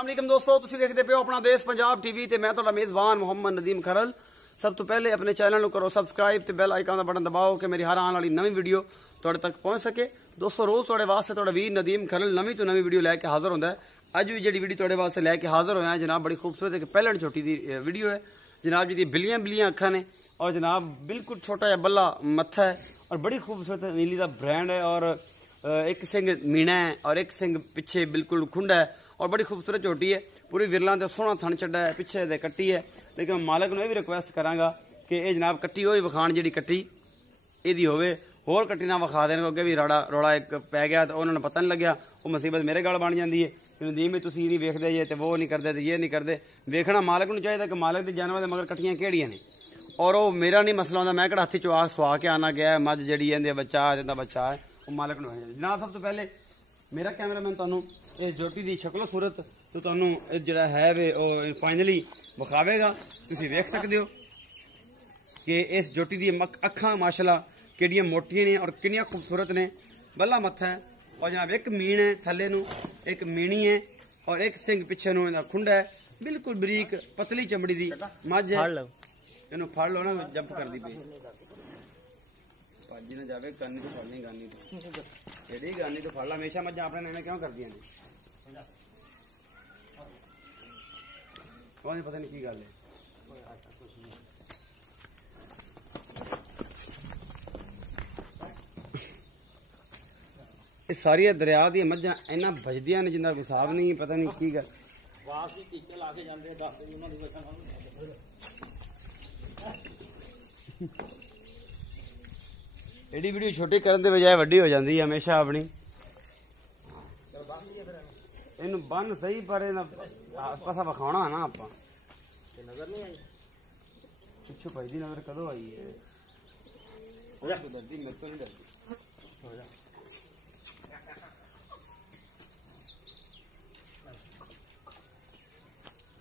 अस्सलाम दोस्तों, तुसीं देखदे पे हो अपना देश पंजाब टीवी ते मैं तुहाडा मेज़बान मुहम्मद नदीम खरल। सब तो पहले अपने चैनल को करो सब्सक्राइब ते बेल आइकन का बटन दबाओ कि मेरी हर आने वाली नवी वीडियो तुहाडे तक पहुंच सके। दोस्तों रोज़ तुहाडे वास्ते तुहाडा वीर नदीम खरल नवी तो नवी वीडियो लैके हाज़र होंदा है। अज भी जी वीडियो तुहाडे वास्ते लैके हाज़र होया जनाब, बड़ी खूबसूरत एक पैलेंट छोटी दी वीडियो है जनाब, जी बिलियां बिलियां अखां ने और जनाब बिल्कुल छोटा जहा बल्ला मत्था है और बड़ी खूबसूरत नीली का ब्रांड है और एक सिंह मीना है और एक सिंह पिछे बिल्कुल खुंडा है और बड़ी खूबसूरत झोटी है। पूरी विरलों से सोहना थन चढ़ा है, पिछे दे कट्टी है। लेकिन मैं मालक ने भी रिक्वेस्ट करांगा कि ये जनाब कट्टी वही विखाण जी कट्टी यदी होवे, होर कट्टी ना विखा देने अगे भी रौला एक पै गया तो उन्होंने पता नहीं लग्या, वो मुसीबत मेरे गल बन जाती है कि नदीम में तुसीं नहीं वेखदे जे तो वो नहीं करते तो ये नहीं करते। वेखना मालक को चाहिए कि मालक के जानवर के मगर कट्टियां केड़ियां ने और वो मेरा नहीं मसला होंदा। मैं किहड़ा हत्थी चो आ सुहा के आना गया मझ जी इहदा बच्चा जिंदा बच्चा है वो मालक ने जनाब। सब तो पहले मेरा कैमरामैन तुहानूं इस जोटी की शक्लो सूरत तो तुहानूं जिहड़ा है वे फाइनली विखावेगा। तुसीं वेख सकदे हो कि इस जोटी दी अखां माशाअल्लाह किहड़ियां मोटियां ने और कितनियां खूबसूरत ने। बल्ला मत्था है और जनाब एक मीण है थल्ले नूं, एक मीणी है और एक सिंह पिछे नूं इहदा खुंडा है। बिल्कुल बरीक पतली चमड़ी दी मझ है। इहनूं फड़ लो ना, जंप करदी पई भाजी ना जावे गानी तो फड़नी गानी तो एडी गानी तो फड़ ला। हमेशा मझां अपने नामे क्यों करदियां ने कौन पता नहीं की गल है। ये सारी दरिया दी मझां इन्ना बजदियां ने जिंदा कोई हिसाब नहीं, पता नहीं की गल। एडी वीडियो छोटी करने के बजाय वड्डी हो जाती है हमेशा अपनी। इन बन सही पर पासा विखाना है ना आप नजर नहीं आई पिछू भाई दी नजर कदों आई है। डरती मेरे को नहीं डरती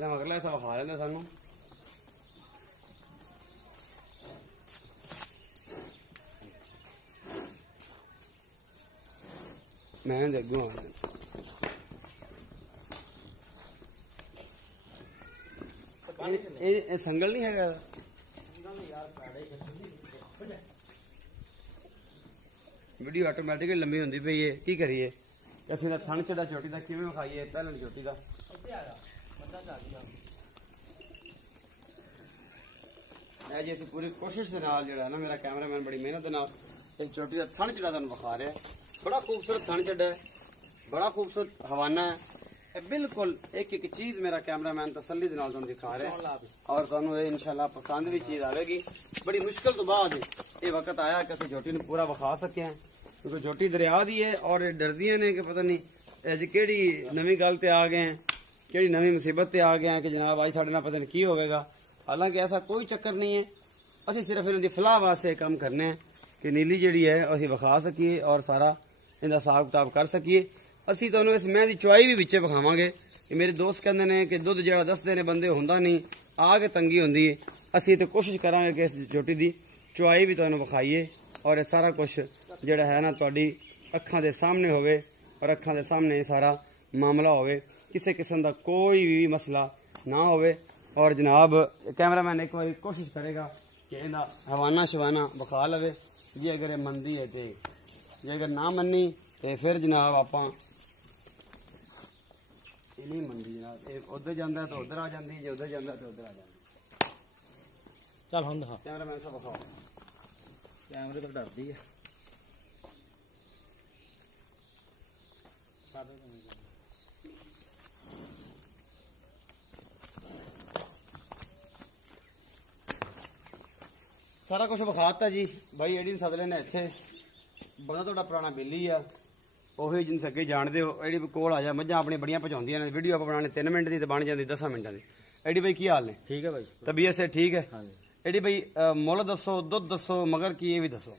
मगरला ऐसा विखा लेंगे सानू। मैं अगू संगल नहीं है वीडियो ऑटोमैटिकली लंबी होंदी पई है, की करिए असं थन चढ़ा चोटी का किवें विखाइए पहले चोटी का। जी असं पूरी कोशिश के नाल जिहड़ा ना मेरा कैमरामैन बड़ी मेहनत के नाल इस चोटी का थन चढ़ा तुहानूं विखा रहा है। बड़ा खूबसूरत थन चढ़ा है, बड़ा खूबसूरत हवाना है। बिल्कुल एक एक चीज मेरा कैमरामैन तसल्ली दे नाल तुहानूं दिखा रहा है और तुहानूं इंशाअल्लाह पसंद भी चीज आएगी। बड़ी मुश्किल तो बाद ये वक्त आया कि असं झोटी पूरा विखा सके हैं क्योंकि झोटी दरिया दी है और डरदियां ने कि पता नहीं अज केड़ी नवी गल ते आ गए हैं, केड़ी नवी मुसीबत ते आ गए हैं कि जनाब अज साडे नाल पता नहीं की होवेगा। हालांकि ऐसा कोई चक्कर नहीं है, असं सिर्फ इन्हां दी फलाह वास्ते काम करने हैं कि नीली जिहड़ी है असं विखा सकीए और सारा इनका हिसाब किताब कर सकीए। असी तुहानूं इस मैं दी चुआई भी विच विखावांगे कि मेरे दोस्त कहंदे ने कि दुध जिहड़ा दसदे ने बंदे हुंदा नहीं, आ के तंगी हुंदी है। असी तो कोशिश करांगे कि इस झोटी दी चुआई भी तुहानूं विखाईए और ये सारा कुछ जिहड़ा है ना तुहाडी अखां दे सामने होवे और अखां दे सामने सारा मामला होवे, किसी किस्म का कोई भी मसला ना होवे। और जनाब कैमरामैन एक बार कोशिश करेगा कि इहदा हवाना शवाना विखा लवे जी अगर मनदी है तो, जे अगर ना मनी तो फिर जनाब आपां नहीं मनदी जनाब उधर जाता तो उधर आ जाती, जो उधर जाता तो उधर आ जाती। चल हम दिखा कैमरामैन साहब विखाओ, कैमरे तो डरती है। सारा कुछ विखाता जी भाई। एडी सदले ने इत्थे बड़ा थोड़ा पुराना बेली आ ਉਹੀ ਜਿੰਨ ਅੱਗੇ ਜਾਣਦੇ ਹੋ। ਐਡੀ ਕੋਲ ਆ ਜਾ ਮੱਝਾਂ ਆਪਣੀ ਬੜੀਆਂ ਪਹੁੰਚਾਉਂਦੀਆਂ ਨੇ। ਵੀਡੀਓ ਆਪਾਂ ਬਣਾਣੇ 3 ਮਿੰਟ ਦੀ ਤੇ ਬਣ ਜਾਂਦੀ 10 ਮਿੰਟਾਂ ਦੀ। ਐਡੀ ਬਈ ਕੀ ਹਾਲ ਨੇ? ਠੀਕ ਹੈ ਬਾਈ, ਤਬੀਅਤ ਸੇ ਠੀਕ ਹੈ? ਹਾਂਜੀ। ਐਡੀ ਬਈ ਮੁੱਲ ਦੱਸੋ, ਦੁੱਧ ਦੱਸੋ, ਮਗਰ ਕੀ ਇਹ ਵੀ ਦੱਸੋ।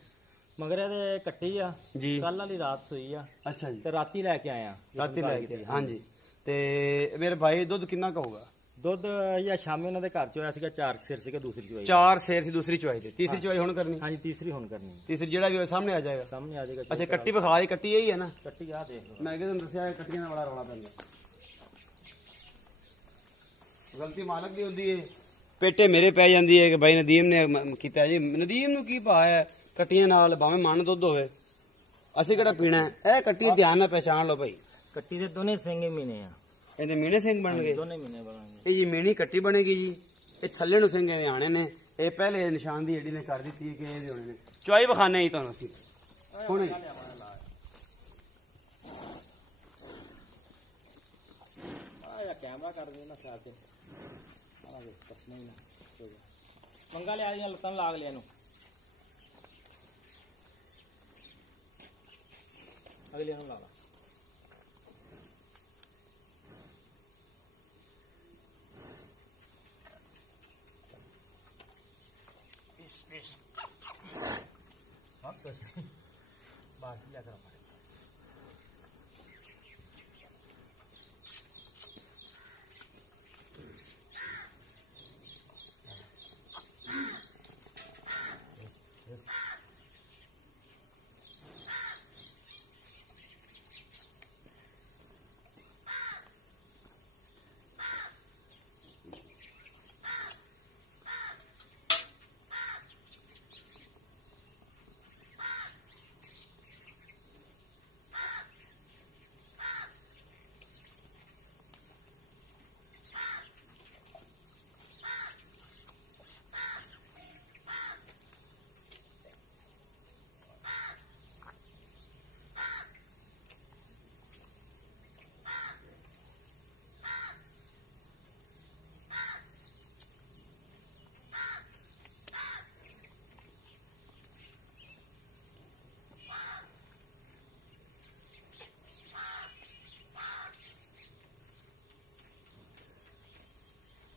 ਮਗਰ ਇਹਦੇ ਕੱਟੀ ਆ ਜੀ, ਕੱਲ ਵਾਲੀ ਰਾਤ ਸੂਈ ਆ। ਅੱਛਾ ਜੀ। ਤੇ ਰਾਤੀ ਲੈ ਕੇ ਆਇਆ। ਰਾਤੀ ਲੈ ਕੇ? ਹਾਂਜੀ। ਤੇ ਮੇਰੇ ਭਾਈ ਦੁੱਧ ਕਿੰਨਾ ਕਹੂਗਾ? ਦੁੱਧ ਜਾਂ ਸ਼ਾਮੇ ਉਹਨਾਂ ਦੇ ਘਰ ਚ ਹੋਇਆ ਸੀਗਾ 4 ਸਿਰ ਸੀਗਾ, ਦੂਸਰੀ ਚੁਆਈ 4 ਸਿਰ ਸੀ ਦੂਸਰੀ ਚੁਆਈ ਤੇ ਤੀਸਰੀ ਚੁਆਈ ਹੁਣ ਕਰਨੀ? ਹਾਂਜੀ ਤੀਸਰੀ ਹੁਣ ਕਰਨੀ। ਤੀਸਰੀ ਜਿਹੜਾ ਵੀ ਸਾਹਮਣੇ ਆ ਜਾਏਗਾ? ਸਾਹਮਣੇ ਆ ਜਾਏਗਾ। ਅੱਛਾ ਕੱਟੀ ਵਿਖਾ ਦੀ, ਕੱਟੀ ਇਹੀ ਹੈ ਨਾ? ਕੱਟੀ ਆ ਦੇਖ ਲਓ। ਮੈਂ ਕਿਹਾ ਤੁਹਾਨੂੰ ਦੱਸਿਆ ਕੱਟੀਆਂ ਦਾ ਬੜਾ ਰੌਲਾ ਪੈਂਦਾ। गलती मालक दी होंदी है, पेटे मेरे पै जांदी है कि भाई नदीम ने कीता जी। नदीम नूं की भा है कट्टियां नाल, भावें मन दुध होवे, ਅਸੀਂ ਕਿਹੜਾ ਪੀਣਾ ਹੈ। ਇਹ ਕੱਟੀ ਧਿਆਨ ਨਾਲ ਪਛਾਣ ਲਓ ਭਾਈ। ਕੱਟੀ ਦੇ ਦੋਨੇ ਸਿੰਘ ਮੀਨੇ ਆ, ਇਹਦੇ ਮੀਣੇ ਸਿੰਘ ਬਣਨਗੇ, ਦੋਨੇ ਮੀਨੇ ਬਣਨਗੇ। ਇਹ ਜੀ ਮੀਣੀ ਕੱਟੀ ਬਣੇਗੀ ਜੀ। ਇਹ ਥੱਲੇ ਨੂੰ ਸਿੰਘ ਐਵੇਂ ਆਣੇ ਨੇ। ਇਹ ਪਹਿਲੇ ਨਿਸ਼ਾਨ ਦੀ ਜਿਹੜੀ ਨੇ ਕਰ ਦਿੱਤੀ ਕਿ ਇਹਦੇ ਹੋਣੇ ਨੇ। ਚੁਆਈ ਵਿਖਾਣੇ ਹੀ ਤੁਹਾਨੂੰ ਅਸੀਂ ਹੁਣ। ਆ ਕੈਮਰਾ ਕਰ ਦੇ ਨਾ ਸਾਥ ਤੇ ਆ ਦੇ ਕਸਮੇ ਨਾ ਮੰਗਾ ਲਿਆ ਦੀਆਂ ਲੱਤਾਂ ਲਾਗ ਲਿਆ ਨੂੰ ਅਗਲੇ ਨੂੰ ਲਾ ਲਾ। बाकी क्या करा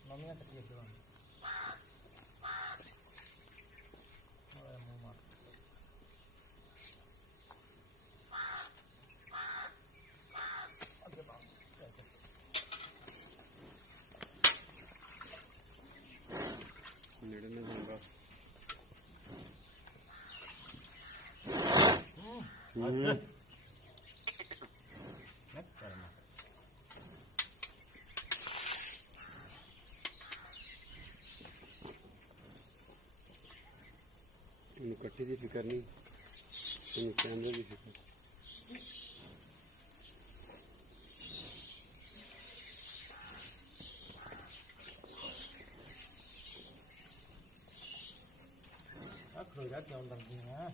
मम्मी कटिए कट्टी की फिक्र नहीं, कैमरे की फिक्र। क्यों डरती है?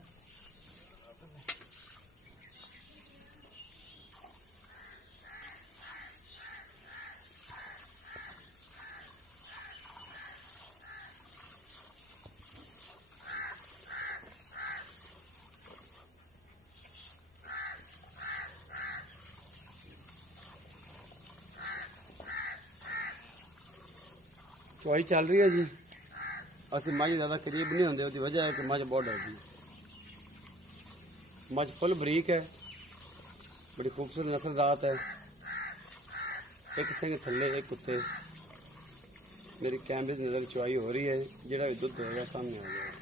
चुआई चल रही है जी। असं मझ ज़्यादा करीब नहीं होंगे, उसकी वजह है कि मझ बहुत डरती है। मझ फुल बरीक है, बड़ी खूबसूरत नस्लजात है। एक सिंह थले एक कुत्ते। मेरी कैमरे की नज़र चुआई हो रही है, जोड़ा भी दुध होगा सामने आ जाएगा।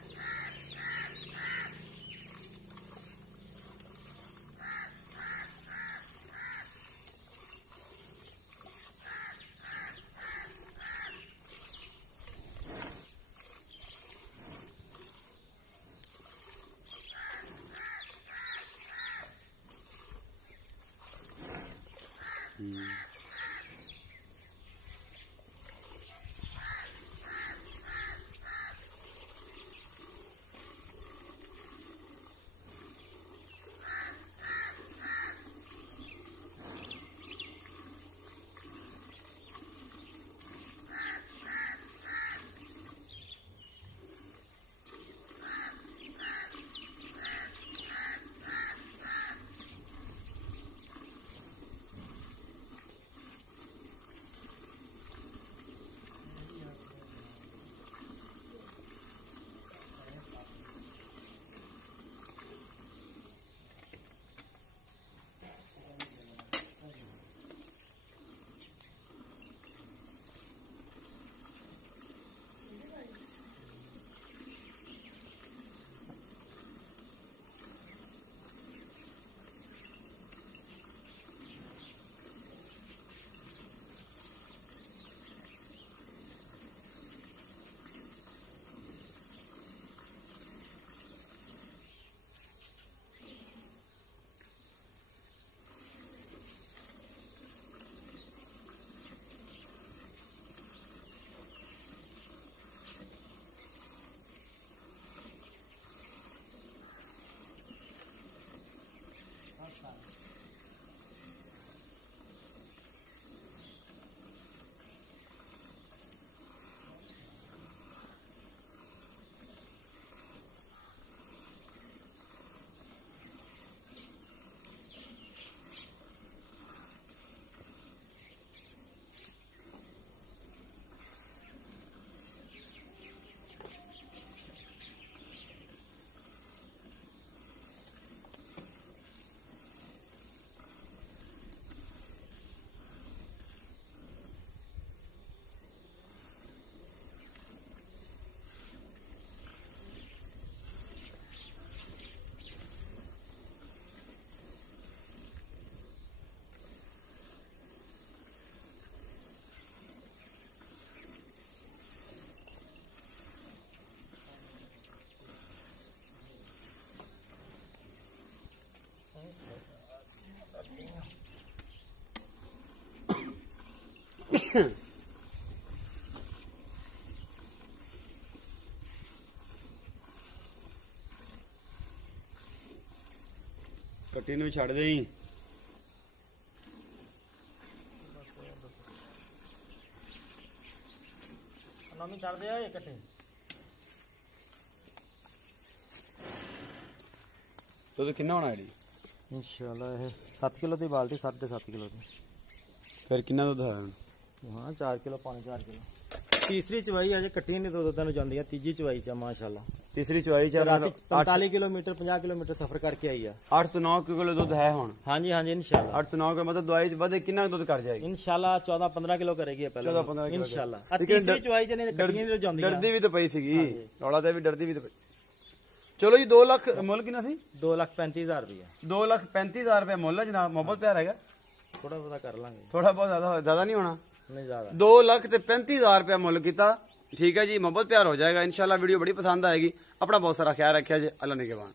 ਕੱਟੀ ਨੂੰ ਛੱਡ ਦੇਈ। ਨਵੀਂ ਛੱਡਦੇ ਆ ਇਕੱਠੇ। ਦੁੱਧ ਕਿੰਨਾ ਹੋਣਾ ਇਹਦੀ? ਇਨਸ਼ਾਅੱਲਾ ਇਹ 7 ਕਿਲੋ ਦੀ ਬਾਲਟੀ, 7.5 ਕਿਲੋ ਦੀ। ਫਿਰ ਕਿੰਨਾ ਦੁੱਧ ਹੈ ਹੁਣ? ਹਾਂ 4 ਕਿਲੋ, ਪੌਣੇ 4 ਕਿਲੋ। ਤੀਸਰੀ ਚਵਾਈ ਅਜੇ ਕੱਟੀ ਨਹੀਂ, 2 ਦਿਨ ਜਾਂਦੀ ਆ। ਤੀਜੀ ਚਵਾਈ ਚ ਮਾਸ਼ਾਅੱਲਾ। ਤੀਸਰੀ ਚਵਾਈ ਚ ਰਾਤੀ 45 ਕਿਲੋਮੀਟਰ 50 ਕਿਲੋਮੀਟਰ ਸਫ਼ਰ ਕਰਕੇ ਆਈ ਆ। 8 ਤੋਂ 9 ਕਿਲੋ ਦੁੱਧ ਹੈ ਹੁਣ। ਹਾਂਜੀ ਹਾਂਜੀ ਇਨਸ਼ਾਅੱਲਾ। 8 ਤੋਂ 9 ਕਿਲੋ ਮਤਲਬ ਦਵਾਈ ਚ ਵਧੇ ਕਿੰਨਾ ਦੁੱਧ ਕਰ ਜਾਏਗੀ? ਇਨਸ਼ਾਅੱਲਾ 14-15 ਕਿਲੋ ਕਰੇਗੀ ਪਹਿਲਾਂ। 14-15 ਕਿਲੋ ਇਨਸ਼ਾਅੱਲਾ। ਤੀਸਰੀ ਚਵਾਈ ਚ ਨੇ ਕੱਟੀਆਂ ਨਹੀਂ ਜਾਂਦੀਆਂ। ਡਰਦੀ ਵੀ ਤਾਂ ਪਈ ਸੀਗੀ, ਰੌਲਾ ਤੇ ਵੀ ਡਰਦੀ ਵੀ ਤਾਂ ਪਈ। ਚਲੋ ਜੀ 2 ਲੱਖ ਮੁੱਲ ਕਿੰਨਾ ਸੀ? 2,35,000 ਰੁਪਇਆ। 2,35,000 ਰੁਪਏ ਮੁੱਲ ਹੈ ਜਨਾਬ। ਮੁਹੱਬਤ ਪਿਆਰ ਹੈਗਾ, ਥੋੜਾ ਬਹੁਤਾ ਕਰ ਲਾਂਗੇ। ਥੋੜਾ ਬਹੁਤ ਜ਼ਿਆਦਾ ਨਹੀਂ ਹੋਣਾ। ਨਹੀਂ ਜ਼ਿਆਦਾ। 2,35,000 ਰੁਪਏ ਮੁੱਲ ਕੀਤਾ। ਠੀਕ ਹੈ ਜੀ, ਮੁਹੱਬਤ ਪਿਆਰ ਹੋ ਜਾਏਗਾ इंशाल्लाह। वीडियो बड़ी पसंद आएगी। अपना बहुत सारा ख्याल रखिए जी। अल्लाह निगहबान।